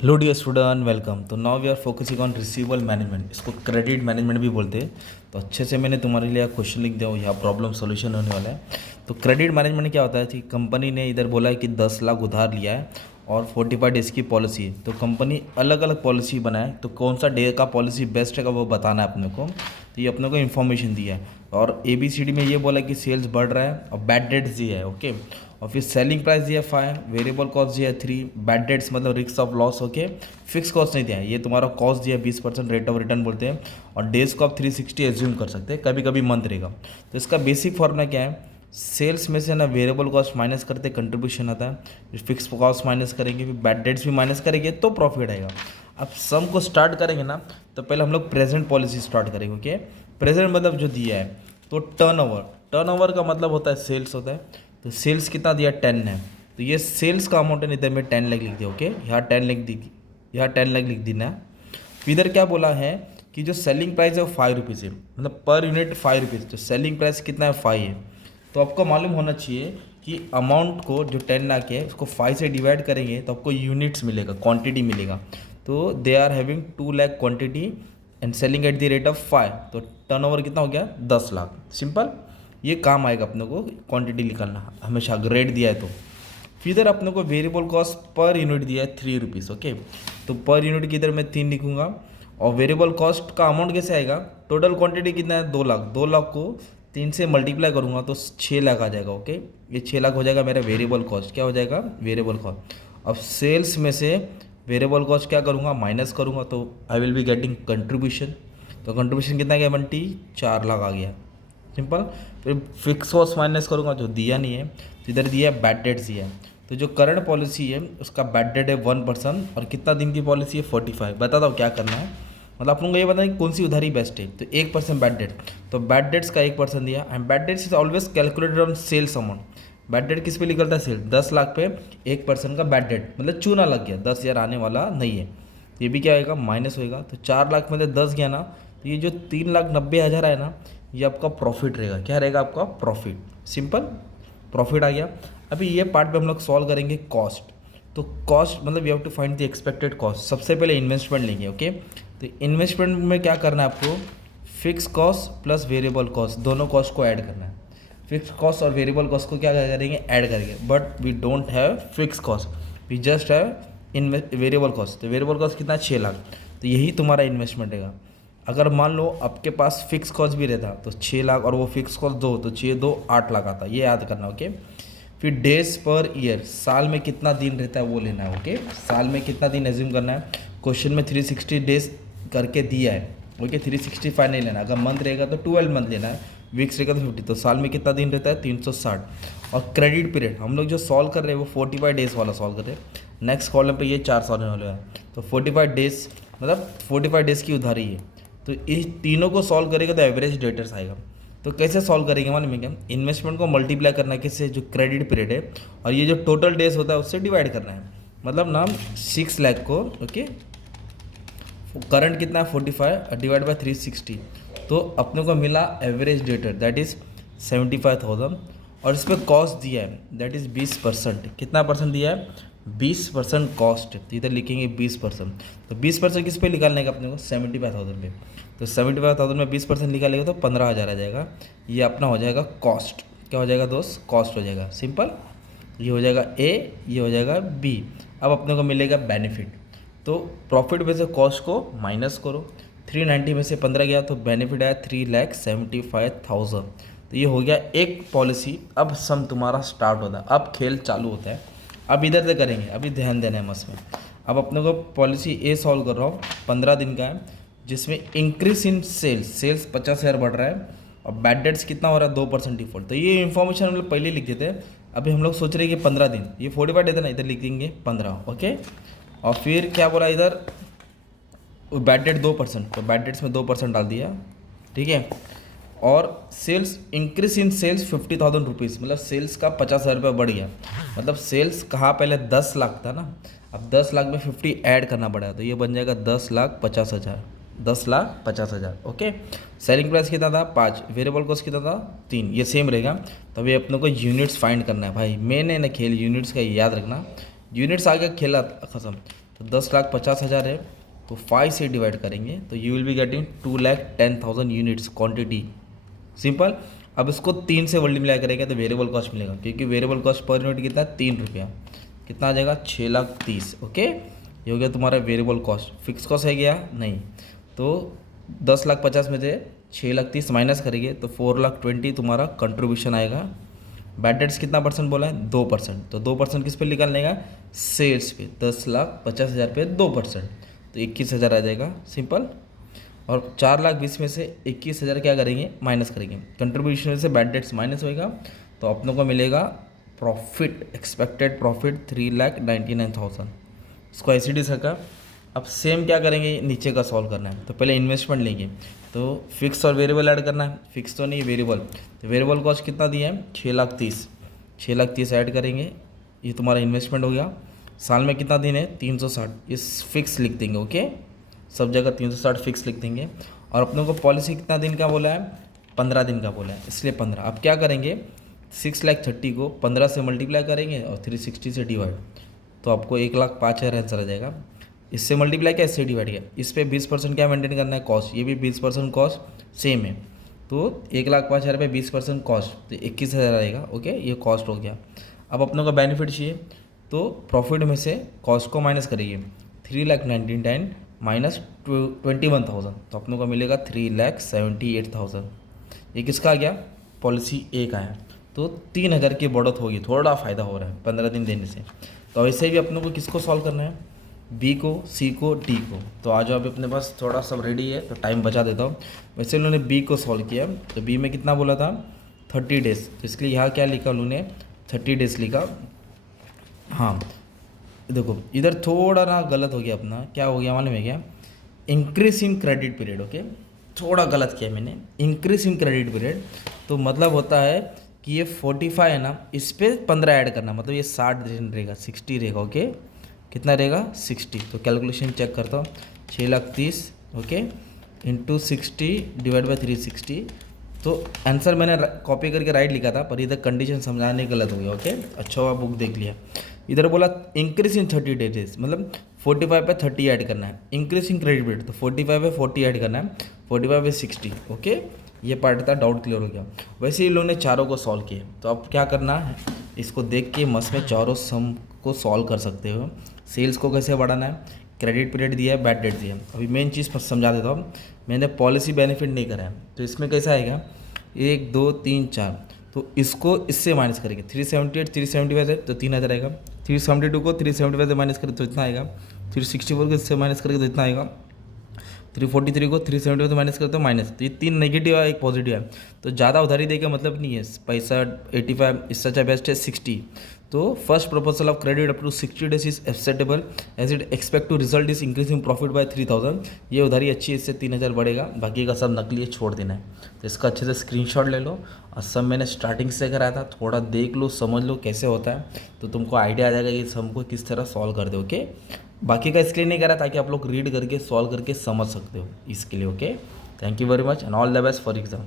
Hello dear student, welcome. तो now we are focusing on receivable management, इसको credit management भी बोलते हैं। तो अच्छे से मैंने तुम्हारे लिए क्वेश्चन लिख दिया हो, यहाँ प्रॉब्लम सॉल्यूशन होने वाला है। तो क्रेडिट मैनेजमेंट क्या होता है कि कंपनी ने इधर बोला है कि 10 लाख उधार लिया है और 45 डेज़ की पॉलिसी है। तो कंपनी अलग अलग पॉलिसी बनाए, तो कौन सा डे का पॉलिसी बेस्ट है वो बताना है अपने को। तो ये अपने को इन्फॉर्मेशन दिया है और ABCD में ये बोला कि सेल्स बढ़ रहा है और बैड डेट्स दिया है, ओके। और फिर सेलिंग प्राइस दिया 5, वेरिएबल कॉस्ट दिया 3, बैड डेट्स मतलब risk of loss, okay. Fix cost नहीं दिया है, ये तुम्हारा कॉस्ट दिया 20% रेट ऑफ रिटर्न बोलते हैं। और डेज को आप 360 एज्यूम कर सकते हैं, कभी कभी मंथ रहेगा। तो इसका बेसिक फॉर्मूला क्या है, सेल्स में से ना वेरिएबल कॉस्ट माइनस करते कंट्रीब्यूशन आता है, फिर फिक्स कॉस्ट माइनस करेंगे, फिर बैड डेट्स भी माइनस करेंगे तो प्रॉफिट आएगा। अब सम को स्टार्ट करेंगे ना, तो पहले हम लोग प्रेजेंट पॉलिसी स्टार्ट करेंगे, ओके। प्रेजेंट मतलब जो दिया है, तो टर्नओवर का मतलब होता है सेल्स होता है। तो सेल्स कितना दिया, 10 है। तो ये सेल्स का अमाउंट है, इधर में 10 लाख लिख दिया, ओके। यहाँ 10 लाख दी, यहाँ 10 लाख लिख देना है। फिर इधर क्या बोला है कि जो सेलिंग प्राइस है वो 5 रुपीज़ है, मतलब पर यूनिट 5 रुपीज़। तो सेलिंग प्राइस कितना है, 5 है। तो आपको मालूम होना चाहिए कि अमाउंट को जो 10 लाख है उसको 5 से डिवाइड करेंगे तो आपको यूनिट्स मिलेगा, क्वांटिटी मिलेगा। तो they are having 2 lakh quantity and selling at the rate of 5। तो टर्नओवर कितना हो गया, 10 लाख। सिंपल, ये काम आएगा अपने को क्वांटिटी निकालना हमेशा, रेट दिया है तो। फिर इधर अपने को वेरिएबल कॉस्ट पर यूनिट दिया है 3 रुपीज़, ओके। तो पर यूनिट की इधर मैं 3 लिखूंगा। और वेरिएबल कॉस्ट का अमाउंट कैसे आएगा, टोटल क्वांटिटी कितना है, 2 लाख। 2 लाख को 3 से मल्टीप्लाई करूंगा तो 6 लाख आ जाएगा, ओके। ये 6 लाख हो जाएगा मेरा वेरिएबल कॉस्ट। क्या हो जाएगा, वेरिएबल कॉस्ट। अब सेल्स में से वेरिएबल कॉस्ट क्या करूँगा, माइनस करूँगा, तो I will be getting contribution. तो कंट्रीब्यूशन कितना गया बंटी, 4 लाख आ गया। सिंपल। फिर फिक्स कॉस्ट माइनस करूँगा, जो दिया नहीं है। तो इधर दिया है बैड डेट्स दिया है। तो जो करंट पॉलिसी है उसका बैड डेट है 1%। और कितना दिन की पॉलिसी है, 45। बता दो क्या करना है, मतलब आप लोगों को ये बताना है कि कौन सी उधारी बेस्ट है। तो 1% बैड डेट, तो बैड डेट्स का 1% दिया। And bad debts is always calculated on sales amount. Bad debt किस पे निकलता है, सेल। 10 लाख पे 1% का बैड डेट मतलब चूना लग गया, 10,000 आने वाला नहीं है। तो ये भी क्या होगा, माइनस होएगा। तो 4 लाख में से 10 गया ना, तो ये जो 3,90,000 है ना, ये आपका प्रॉफिट रहेगा। क्या रहेगा आपका, प्रॉफिट। सिंपल, प्रॉफिट आ गया। अभी ये पार्ट पे हम लोग सॉल्व करेंगे कॉस्ट। तो कॉस्ट मतलब you have to find the expected cost. सबसे पहले इन्वेस्टमेंट लेंगे, ओके। तो इन्वेस्टमेंट में क्या करना है आपको, fix cost plus variable cost, दोनों कॉस्ट को ऐड करना है। फिक्स कॉस्ट और वेरिएबल कॉस्ट को क्या करेंगे, ऐड करेंगे। But we don't have fix cost, we just have in variable cost. तो वेरिएबल कॉस्ट कितना, 6 लाख। तो यही तुम्हारा इन्वेस्टमेंट रहेगा। अगर मान लो आपके पास फिक्स कॉस्ट भी रहता तो 6 लाख और वो फिक्स कॉस्ट 2, तो 6 2 8 लाख आता, ये याद करना, ओके। फिर डेज पर ईयर, साल में कितना दिन रहता है वो लेना है, ओके। साल में कितना दिन एज्यूम करना है, क्वेश्चन में 360 डेज करके दिया है, ओके। 365 नहीं लेना, अगर मंथ रहेगा तो 12 मंथ लेना है, वीक्स रहेगा तो 50। तो साल में कितना दिन रहता है, 360। और क्रेडिट पीरियड हम लोग जो सॉल्व कर रहे हैं वो 45 डेज वाला सॉल्व कर रहे हैं। नेक्स्ट कॉलम पे ये 4 सॉल्व होने वाला है। तो 45 डेज मतलब 45 डेज की उधारी है। तो इस तीनों को सॉल्व करेगा तो एवरेज डेटर्स आएगा। तो कैसे सॉल्व करेंगे मालूम है क्या, इन्वेस्टमेंट को मल्टीप्लाई करना है किससे, जो क्रेडिट पीरियड है, और ये जो टोटल डेज होता है उससे डिवाइड करना है। मतलब ना 6 लाख को, ओके, करंट कितना है 45 डिवाइड बाय 360, तो अपने को मिला एवरेज डेटर दैट इज़ 75,000। और इस पर कॉस्ट दिया है दैट इज़ 20%। कितना परसेंट दिया है, 20% कॉस्ट। तो इधर लिखेंगे 20%। तो 20% किस पे निकालने का अपने को, 75,000 पे। तो 75,000 में 20% निकालेगा तो 15,000 आ जाएगा। ये अपना हो जाएगा कॉस्ट। क्या हो जाएगा दोस्त, कॉस्ट हो जाएगा। सिंपल, ये हो जाएगा ए, ये हो जाएगा बी। अब अपने को मिलेगा बेनिफिट। तो प्रॉफिट में से कॉस्ट को माइनस करो, 390 में से 15 गया तो बेनिफिट आया 3,75,000। तो ये हो गया एक पॉलिसी। अब सम तुम्हारा स्टार्ट होता है, अब खेल चालू होता है। अब इधर से करेंगे, अभी ध्यान देना है मस में। अब अपने को पॉलिसी ए सॉल्व कर रहा हूँ, 15 दिन का है, जिसमें इंक्रीज इन सेल्स 50,000 बढ़ रहा है और बैड डेट्स कितना हो रहा है, 2% डिफॉल्ट। तो ये इन्फॉर्मेशन हम लोग पहले लिख देते हैं। अभी हम लोग सोच रहे हैं कि 15 दिन, ये 45 डेज है ना, इधर लिख देंगे 15, ओके। और फिर क्या बोला इधर, बैड डेट 2%, तो बैड डेट्स में 2% डाल दिया, ठीक है। और sales increase in sales 50,000 rupees, मतलब सेल्स का 50,000 रुपये बढ़ गया। मतलब सेल्स कहाँ पहले 10 लाख था ना, अब 10 लाख में 50 ऐड करना पड़ा, तो ये बन जाएगा 10,50,000, 10,50,000, ओके। सेलिंग प्राइस कितना था, 5, वेरिएबल कॉस्ट कितना था, 3, ये सेम रहेगा। तो अभी अपने को यूनिट्स फाइंड करना है भाई, मैंने ना खेल यूनिट्स का याद रखना, यूनिट्स आ गया खेला खत्म। तो 10,50,000 है, तो 5 से डिवाइड करेंगे तो you will be getting 2,10,000 units quantity. Simple. अब इसको 3 से मल्टीप्लाई करेंगे तो वेरिएबल कॉस्ट मिलेगा, क्योंकि वेरिएबल कॉस्ट पर यूनिट कितना है, 3 रुपया। कितना आ जाएगा, 6,30,000। ओके, ये हो गया तुम्हारा वेरिएबल कॉस्ट। फिक्स कॉस्ट है क्या, नहीं। तो 10,50,000 में से 6,30,000 माइनस करेंगे तो 4,20,000 तुम्हारा कंट्रीब्यूशन आएगा। बैड डेट्स कितना परसेंट बोला है, 2%। तो 2% किस पे निकालने का, सेल्स पे। 10,50,000 पे 2%, तो 21,000 आ जाएगा। सिंपल। और 4,20,000 में से 21,000 क्या करेंगे, माइनस करेंगे। कंट्रीब्यूशन में से बैड डेट्स माइनस होएगा तो अपनों को मिलेगा प्रॉफिट, एक्सपेक्टेड प्रॉफिट 3,99,000। इसको ऐसे डी सका। अब सेम क्या करेंगे, नीचे का सॉल्व करना है। तो पहले इन्वेस्टमेंट लेंगे, तो फिक्स और वेरिएबल ऐड करना है। फिक्स तो नहीं, वेरिएबल। तो वेरिएबल कॉस्ट कितना दिया है, 6,30,000। 6,30,000 ऐड करेंगे, ये तुम्हारा इन्वेस्टमेंट हो गया। साल में कितना दिन है, 360। इस फिक्स लिख देंगे। ओके, सब जगह 360 फिक्स लिख देंगे। और अपनों को पॉलिसी कितना दिन का बोला है, 15 दिन का बोला है, इसलिए 15। अब क्या करेंगे, 6,30,000 को 15 से मल्टीप्लाई करेंगे और 360 से डिवाइड, तो आपको 1,05,000 आंसर आ जाएगा। इससे मल्टीप्लाई क्या, इससे डिवाइड किया। इस पर 20% क्या मेंटेन करना है, कॉस्ट। ये भी 20% कॉस्ट सेम है, तो 1,05,000 पे 20% कॉस्ट, तो 21,000 आएगा। ओके, ये कॉस्ट हो गया। अब अपनों का बेनिफिट चाहिए, तो प्रॉफिट में से कॉस्ट को माइनस करिए। 3,99,000 माइनस 21,000, तो अपनों को मिलेगा 3,78,000। ये किसका आ गया, पॉलिसी ए का है। तो 3,000 की बढ़त होगी, थोड़ा फ़ायदा हो रहा है 15 दिन देने से। तो ऐसे भी अपनों को किसको सॉल्व करना है, बी को, सी को, डी को। तो आज अभी अपने पास थोड़ा सब रेडी है, तो टाइम बचा देता हूँ। वैसे उन्होंने बी को सॉल्व किया, तो बी में कितना बोला था, 30 डेज। तो इसके लिए यहाँ क्या लिखा उन्होंने, 30 डेज लिखा। हाँ देखो, इधर थोड़ा ना गलत हो गया अपना। क्या हो गया मालूम है क्या, increase in credit period. Okay, थोड़ा गलत किया मैंने, इंक्रीज इन क्रेडिट पीरियड। तो मतलब होता है कि ये 45 है ना, इस पर 15 ऐड करना, मतलब ये 60 दिन रहेगा, 60 रहेगा। ओके, कितना रहेगा, 60। तो कैलकुलेशन चेक करता हूँ, 6,30,000 ओके इंटू 60 डिवाइड बाई 360। तो आंसर मैंने कॉपी करके राइट लिखा था, पर इधर कंडीशन समझाने गलत हो गया। ओके, अच्छा हुआ बुक देख लिया। इधर बोला इंक्रीज इन 30 डेज, मतलब 45 पे 30 ऐड करना है। इंक्रीज इन क्रेडिट पीरियड, तो 45 पे 40 ऐड करना है, 45 पे 60। ओके, ये पार्ट था, डाउट क्लियर हो गया। वैसे ही लोगों ने चारों को सॉल्व किए। तो अब क्या करना है, इसको देख के मस्त में चारों सम को सॉल्व कर सकते हो। सेल्स को कैसे बढ़ाना है, क्रेडिट पीरियड दिया है, बैड डेट दिया है। अभी मेन चीज़ समझा देता हूँ। मैंने पॉलिसी बेनिफिट नहीं करा है, तो इसमें कैसा आएगा, 1 2 3 4। तो इसको इससे माइनस करेंगे। 378 375 है तो 3,000 आएगा। 372 को 375 से माइनस करें तो इतना आएगा। 364 को इससे माइनस करेंगे तो इतना आएगा। 343 को 375 से माइनस करते हो माइनस। तो ये 3 नेगेटिव है, एक पॉजिटिव है। तो ज़्यादा उधारी देने का मतलब नहीं है। पैसा 85, इससे अच्छा बेस्ट है 60। तो first proposal of credit up to 60 days is acceptable as it expect to result is increasing profit by 3,000। ये उधारी अच्छी है, इससे 3,000 बढ़ेगा, बाकी का सब नकली है, छोड़ देना है। तो इसका अच्छे से स्क्रीनशॉट ले लो। और सब मैंने स्टार्टिंग से कराया था, थोड़ा देख लो, समझ लो कैसे होता है, तो तुमको आइडिया आ जाएगा कि सम को किस तरह सॉल्व कर दो। ओके, बाकी का इसलिए नहीं करा ताकि आप लोग रीड करके सॉल्व करके समझ सकते हो, इसके लिए। Okay, thank you very much and all the best for exam.